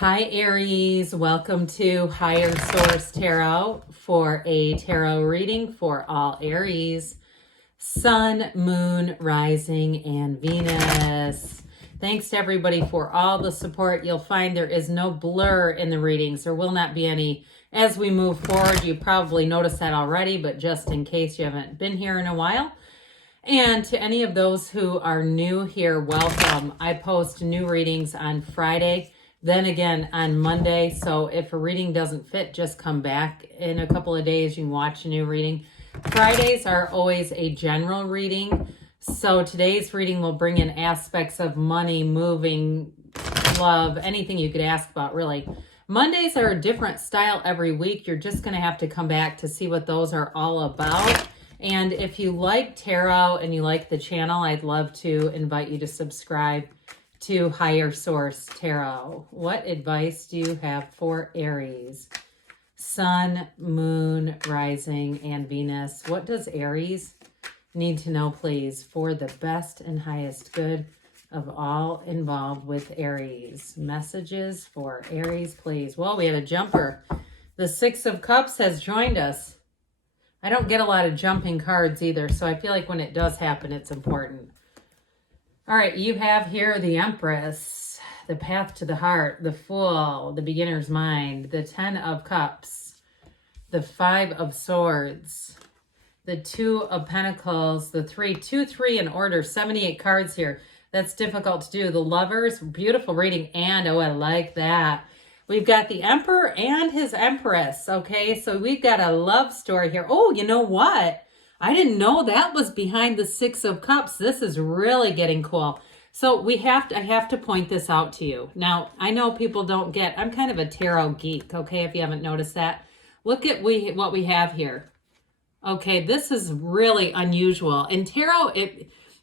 Hi Aries, welcome to Higher Source Tarot for a tarot reading for all Aries, Sun, Moon, Rising, and Venus. Thanks to everybody for all the support. You'll find there is no blur in the readings. There will not be any as we move forward. You probably noticed that already, but just in case you haven't been here in a while. And to any of those who are new here, welcome. I post new readings on Friday, then again on Monday. So if a reading doesn't fit, just come back in a couple of days. You can watch a new reading. Fridays are always a general reading. So today's reading will bring in aspects of money, moving, love, anything you could ask about, really. Mondays are a different style every week. You're just going to have to come back to see what those are all about. And if you like tarot and you like the channel, I'd love to invite you to subscribe to Higher Source Tarot. What advice do you have for Aries? Sun, Moon, Rising, and Venus. What does Aries need to know, please, for the best and highest good of all involved with Aries? Messages for Aries, please. Well, we have a jumper. The Six of Cups has joined us. I don't get a lot of jumping cards either, so I feel like when it does happen, it's important. All right, you have here the Empress, the Path to the Heart, the Fool, the Beginner's Mind, the Ten of Cups, the Five of Swords, the Two of Pentacles, the Three, 2, 3 in order, 78 cards here. That's difficult to do. The Lovers, beautiful reading, and oh, I like that. We've got the Emperor and his Empress, okay? So we've got a love story here. Oh, you know what? I didn't know that was behind the Six of Cups. This is really getting cool. So I have to point this out to you. Now, I know people don't get, I'm kind of a tarot geek, okay, if you haven't noticed that. Look at what we have here. Okay, this is really unusual. In tarot,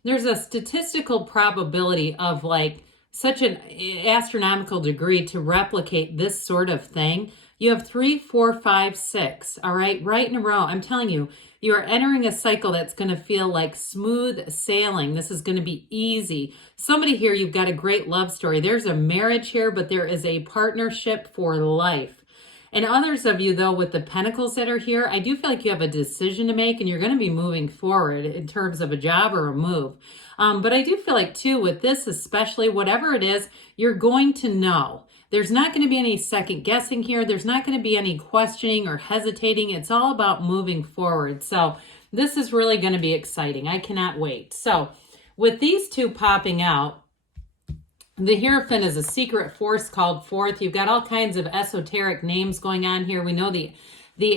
there's a statistical probability of like such an astronomical degree to replicate this sort of thing. You have 3, 4, 5, 6, all right, right in a row. I'm telling you, you are entering a cycle that's going to feel like smooth sailing. This is going to be easy. Somebody here, you've got a great love story. There's a marriage here, but there is a partnership for life. And others of you, though, with the pentacles that are here, I do feel like you have a decision to make and you're going to be moving forward in terms of a job or a move. But I do feel like, too, with this especially, whatever it is, you're going to know. There's not going to be any second guessing here. There's not going to be any questioning or hierophant. It's all about moving forward. So this is really going to be exciting. I cannot wait. So with these two popping out, the Hierophant is a secret force called forth. You've got all kinds of esoteric names going on here. We know the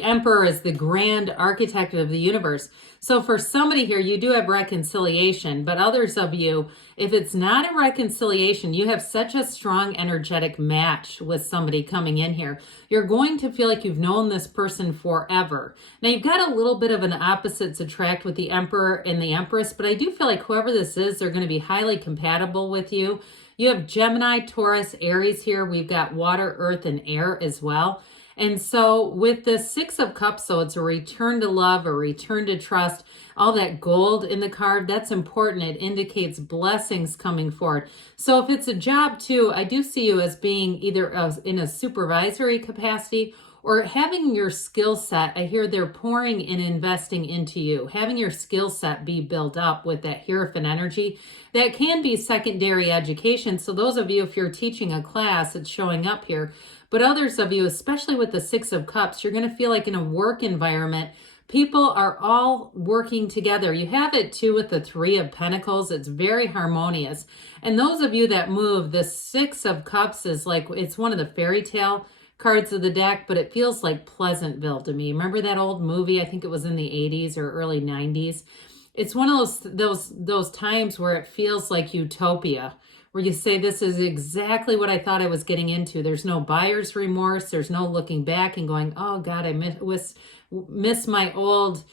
Emperor is the grand architect of the universe. So for somebody here, you do have reconciliation, but others of you, if it's not a reconciliation, you have such a strong energetic match with somebody coming in here. You're going to feel like you've known this person forever. Now, you've got a little bit of an opposites attract with the Emperor and the Empress, but I do feel like whoever this is, they're going to be highly compatible with you. You have Gemini, Taurus, Aries here. We've got water, earth, and air as well. And so with the Six of Cups, so it's a return to love, a return to trust, all that gold in the card, that's important. It indicates blessings coming forward. So if it's a job too, I do see you as being either in a supervisory capacity or having your skill set. I hear they're pouring and investing into you, having your skill set be built up with that Hierophant energy. That can be secondary education. So those of you, if you're teaching a class, it's showing up here. But others of you, especially with the Six of Cups, you're going to feel like in a work environment, people are all working together. You have it too with the Three of Pentacles. It's very harmonious. And those of you that move, the Six of Cups is like, it's one of the fairy tale cards of the deck, but it feels like Pleasantville to me. Remember that old movie? I think it was in the 80s or early 90s. It's one of those times where it feels like utopia, where you say, this is exactly what I thought I was getting into. There's no buyer's remorse. There's no looking back and going, oh God, I miss my old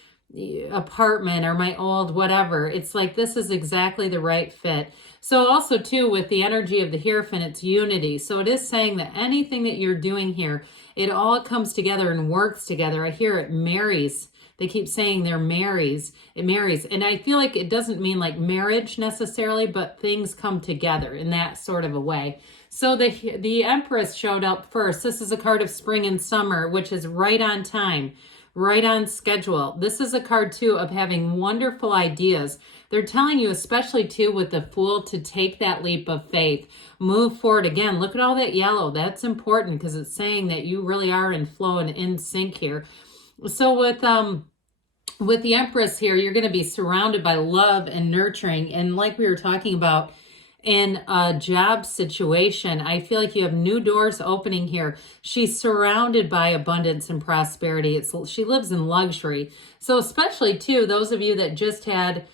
apartment or my old whatever. It's like, this is exactly the right fit. So also too, with the energy of the Hierophant, it's unity. So it is saying that anything that you're doing here, it all comes together and works together. I hear it marries. They keep saying it marries. And I feel like it doesn't mean like marriage necessarily, but things come together in that sort of a way. So the Empress showed up first. This is a card of spring and summer, which is right on time, right on schedule. This is a card too of having wonderful ideas. They're telling you, especially too with the Fool, to take that leap of faith, move forward. Again, look at all that yellow. That's important because it's saying that you really are in flow and in sync here. So with the Empress here, you're going to be surrounded by love and nurturing. And like we were talking about in a job situation, I feel like you have new doors opening here. She's surrounded by abundance and prosperity. She lives in luxury. So especially too, those of you that just had,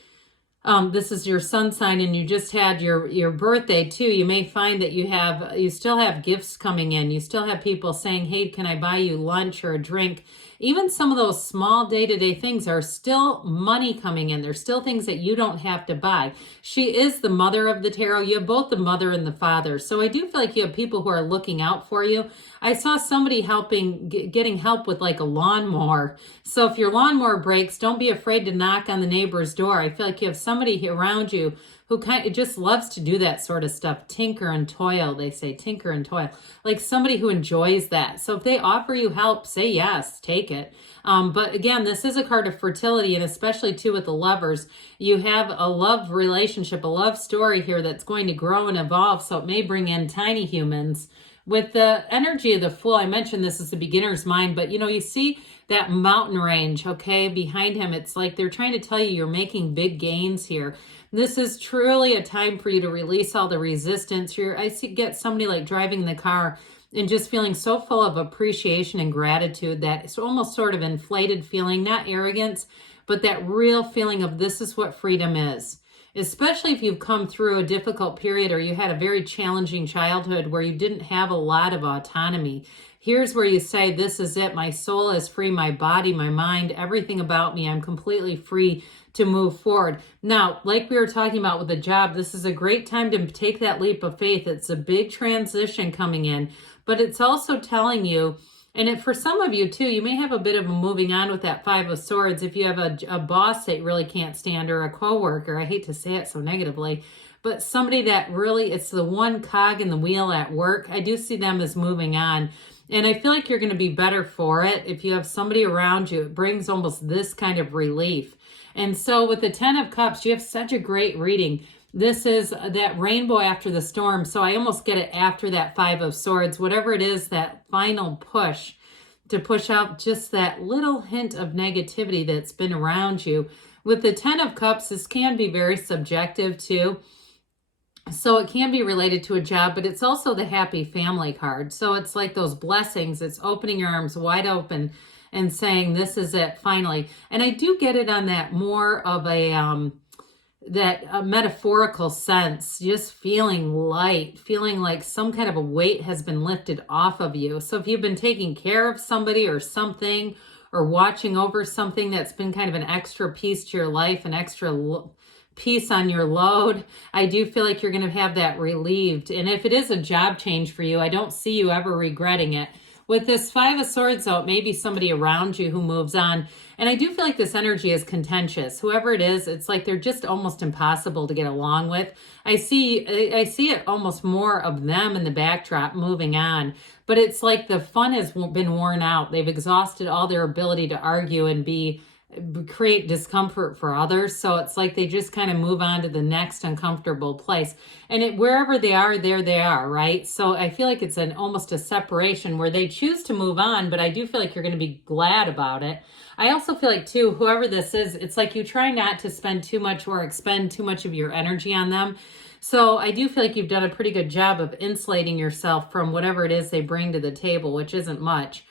this is your sun sign and you just had your birthday too, you may find that you still have gifts coming in. You still have people saying, hey, can I buy you lunch or a drink? Even some of those small day-to-day things are still money coming in. There's still things that you don't have to buy. She is the mother of the tarot. You have both the mother and the father. So I do feel like you have people who are looking out for you. I saw somebody getting help with like a lawnmower. So if your lawnmower breaks, don't be afraid to knock on the neighbor's door. I feel like you have somebody around you who kind of just loves to do that sort of stuff. Tinker and toil, they say, tinker and toil. Like somebody who enjoys that. So if they offer you help, say yes, take it. But again, this is a card of fertility, and especially too with the Lovers. You have a love relationship, a love story here that's going to grow and evolve. So it may bring in tiny humans. With the energy of the Fool, I mentioned this is the beginner's mind, but you see that mountain range, okay, behind him. It's like they're trying to tell you you're making big gains here. This is truly a time for you to release all the resistance. Get somebody like driving the car and just feeling so full of appreciation and gratitude that it's almost sort of inflated feeling, not arrogance, but that real feeling of this is what freedom is. Especially if you've come through a difficult period or you had a very challenging childhood where you didn't have a lot of autonomy. Here's where you say, this is it. My soul is free. My body, my mind, everything about me. I'm completely free to move forward. Now, like we were talking about with the job, this is a great time to take that leap of faith. It's a big transition coming in, but it's also telling you, and for some of you too, you may have a bit of a moving on with that Five of Swords. If you have a boss that you really can't stand, or a coworker, I hate to say it so negatively, but somebody that really, it's the one cog in the wheel at work. I do see them as moving on. And I feel like you're going to be better for it. If you have somebody around you, it brings almost this kind of relief. And so with the Ten of Cups, you have such a great reading. This is that rainbow after the storm. So I almost get it after that Five of Swords, whatever it is, that final push to push out just that little hint of negativity that's been around you. With the Ten of Cups, this can be very subjective too. So it can be related to a job, but it's also the happy family card. So it's like those blessings. It's opening your arms wide open and saying, this is it, finally. And I do get it on that more of a metaphorical sense, just feeling light, feeling like some kind of a weight has been lifted off of you. So if you've been taking care of somebody or something, or watching over something that's been kind of an extra piece to your life, an extra piece on your load, I do feel like you're going to have that relieved. And if it is a job change for you, I don't see you ever regretting it. With this Five of Swords, though, it may be somebody around you who moves on. And I do feel like this energy is contentious. Whoever it is, it's like they're just almost impossible to get along with. I see it almost more of them in the backdrop moving on. But it's like the fun has been worn out. They've exhausted all their ability to argue and create discomfort for others. So it's like they just kind of move on to the next uncomfortable place. And wherever they are, there they are, right? So I feel like it's almost a separation where they choose to move on, but I do feel like you're going to be glad about it. I also feel like too, whoever this is, it's like you try not to spend too much or expend too much of your energy on them. So I do feel like you've done a pretty good job of insulating yourself from whatever it is they bring to the table, which isn't much.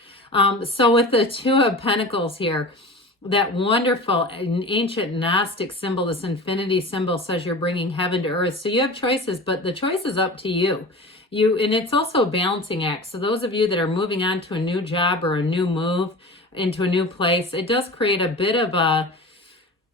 So with the Two of Pentacles here, that wonderful ancient Gnostic symbol, this infinity symbol, says you're bringing heaven to earth. So you have choices, but the choice is up to you. And it's also a balancing act. So those of you that are moving on to a new job or a new move into a new place, it does create a bit of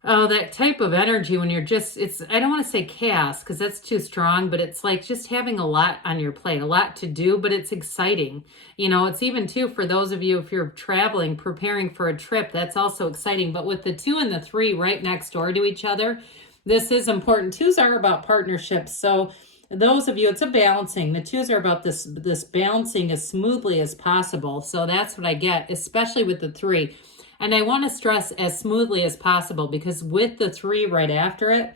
that type of energy when you're I don't want to say chaos because that's too strong, but it's like just having a lot on your plate, a lot to do, but it's exciting. It's even too for those of you, if you're traveling, preparing for a trip, that's also exciting. But with the 2 and the 3 right next door to each other, this is important. 2s are about partnerships. So those of you, it's a balancing. The twos are about this balancing as smoothly as possible. So that's what I get, especially with the three. And I want to stress as smoothly as possible, because with the three right after it,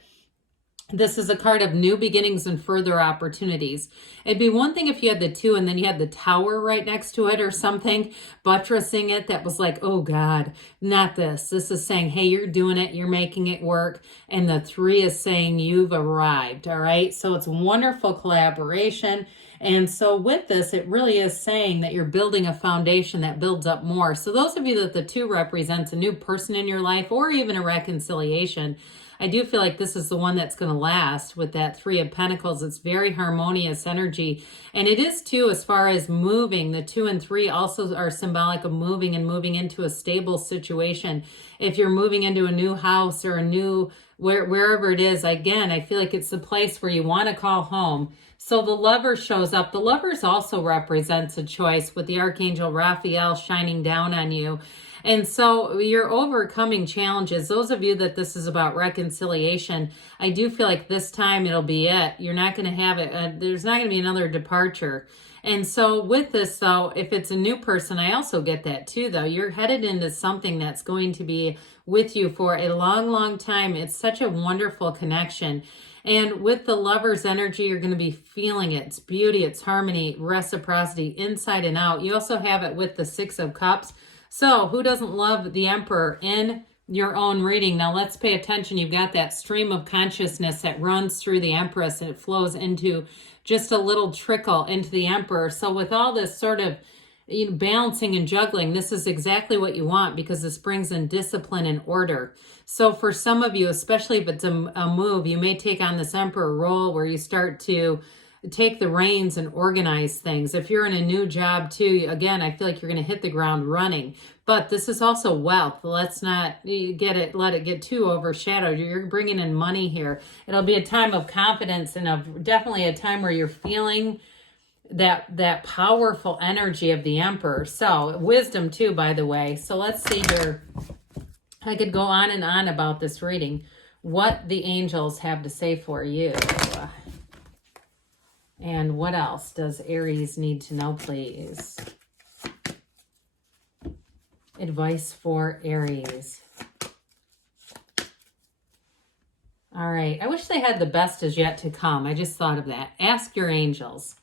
this is a card of new beginnings and further opportunities. It'd be one thing if you had the two and then you had the tower right next to it or something, buttressing it, that was like, oh God, not this. This is saying, hey, you're doing it, you're making it work. And the three is saying you've arrived, all right? So it's wonderful collaboration. And so with this, it really is saying that you're building a foundation that builds up more. So those of you that the two represents a new person in your life or even a reconciliation, I do feel like this is the one that's going to last with that Three of Pentacles. It's very harmonious energy. And it is too, as far as moving. The 2 and 3 also are symbolic of moving and moving into a stable situation. If you're moving into a new house or a new, wherever it is, again, I feel like it's the place where you want to call home. So the Lover shows up. The Lovers also represents a choice with the Archangel Raphael shining down on you. And so you're overcoming challenges. Those of you that this is about reconciliation, I do feel like this time it'll be it. You're not going to have it. There's not going to be another departure. And so with this, though, if it's a new person, I also get that too, though. You're headed into something that's going to be with you for a long, long time. It's such a wonderful connection. And with the Lover's energy, you're going to be feeling it. It's beauty, it's harmony, reciprocity, inside and out. You also have it with the 6 of Cups. So who doesn't love the Emperor in your own reading? Now let's pay attention. You've got that stream of consciousness that runs through the Empress, and it flows into just a little trickle into the Emperor. So with all this sort of balancing and juggling, this is exactly what you want, because this brings in discipline and order. So for some of you, especially if it's a move, you may take on this Emperor role where you start to take the reins and organize things. If you're in a new job too, again, I feel like you're going to hit the ground running. But this is also wealth. Let's not let it get too overshadowed. You're bringing in money here. It'll be a time of confidence, and definitely a time where you're feeling that powerful energy of the Emperor. So wisdom too, by the way. So let's see here. I could go on and on about this reading. What the angels have to say for you. And what else does Aries need to know, please? Advice for Aries. All right. I wish they had the best is yet to come. I just thought of that. Ask your angels.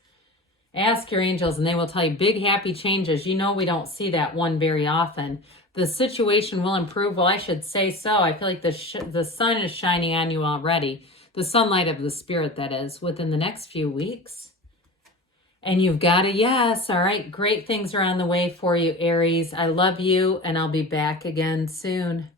Ask your angels, and they will tell you big, happy changes. You know, we don't see that one very often. The situation will improve. Well, I should say so. I feel like the sun is shining on you already. The sunlight of the spirit, that is, within the next few weeks. And you've got a yes. All right. Great things are on the way for you, Aries. I love you, and I'll be back again soon.